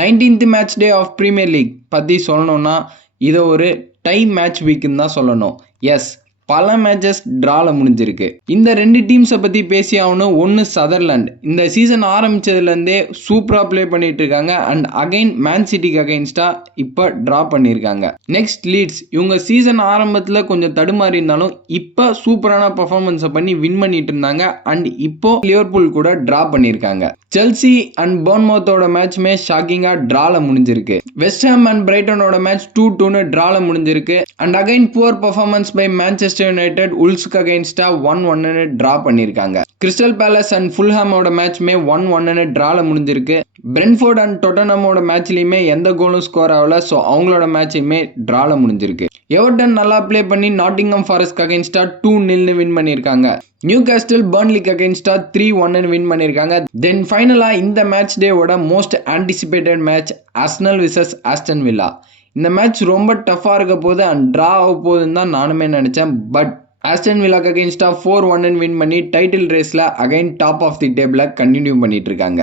19th match day of premier league பற்றி சொல்லணும்னா இதை ஒரு டை மேட்ச் வீக்குன்னு தான் சொல்லணும். எஸ், பல மேட்சஸ் டிரால முடிஞ்சிருக்கு. இந்த ரெண்டு டீம்ஸை பற்றி பேசி ஆகணும். ஒன்று சதர்லாண்ட் இந்த சீசன் ஆரம்பிச்சதுலேருந்தே சூப்பராக ப்ளே பண்ணிட்டு இருக்காங்க. அண்ட் அகைன் மேன் சிட்டிக்கு அகைன்ஸ்டா இப்போ ட்ரா பண்ணியிருக்காங்க. நெக்ஸ்ட் லீட்ஸ், இவங்க சீசன் ஆரம்பத்தில் கொஞ்சம் தடுமாறி இருந்தாலும் இப்போ சூப்பரான பர்ஃபார்மன்ஸை பண்ணி வின் பண்ணிட்டு இருந்தாங்க. அண்ட் இப்போ லிவர்பூல் கூட ட்ரா பண்ணியிருக்காங்க. செல்சி அண்ட் பர்ன்மவுத்தோட மேட்ச்மே ஷாக்கிங்காக ட்ரால முடிஞ்சிருக்கு. வெஸ்ட் ஹாம் அண்ட் பிரைட்டனோட மேட்ச் 2-2 ட்ரால முடிஞ்சிருக்கு. And again poor performance by Manchester United உல்ஸ்க்கு அகைன்ஸ்டா 1-1 ட்ரா பண்ணியிருக்காங்க. கிறிஸ்டல் பேலஸ் அண்ட் ஃபுல்ஹாமோட மேட்ச்மே 1-1 ட்ரால முடிஞ்சிருக்கு. பிரென்ஃபோர்ட் அண்ட் டொட்டனமோட மேட்ச்லையுமே எந்த கோலும் ஸ்கோர் ஆகல. ஸோ அவங்களோட மேட்சுமே ட்ரால முடிஞ்சிருக்கு. எவர்டன் நல்லா ப்ளே பண்ணி நாட்டிங்ஹாம் ஃபாரஸ்ட்க்கு அகைன்ஸ்டா 2-0 வின் பண்ணியிருக்காங்க. நியூ காஸ்டல் பர்ன்லிக்கு அகைன்ஸ்டா 3-1 வின் பண்ணியிருக்காங்க. தென் ஃபைனலா இந்த மேட்ச் டேவோட most anticipated match Arsenal versus Aston Villa. இந்த மேட்ச் ரொம்ப டஃப்பாக இருக்க போது அண்ட் ட்ரா ஆக போகுதுன்னு தான் நானுமே நினச்சேன். பட் ஆஸ்டன் வில்லாக்கு அகைன்ஸ்டா 4-1 வின் பண்ணி டைட்டில் ரேஸில் அகைன் டாப் ஆஃப் தி டேபிள கண்டினியூ பண்ணிட்டு இருக்காங்க.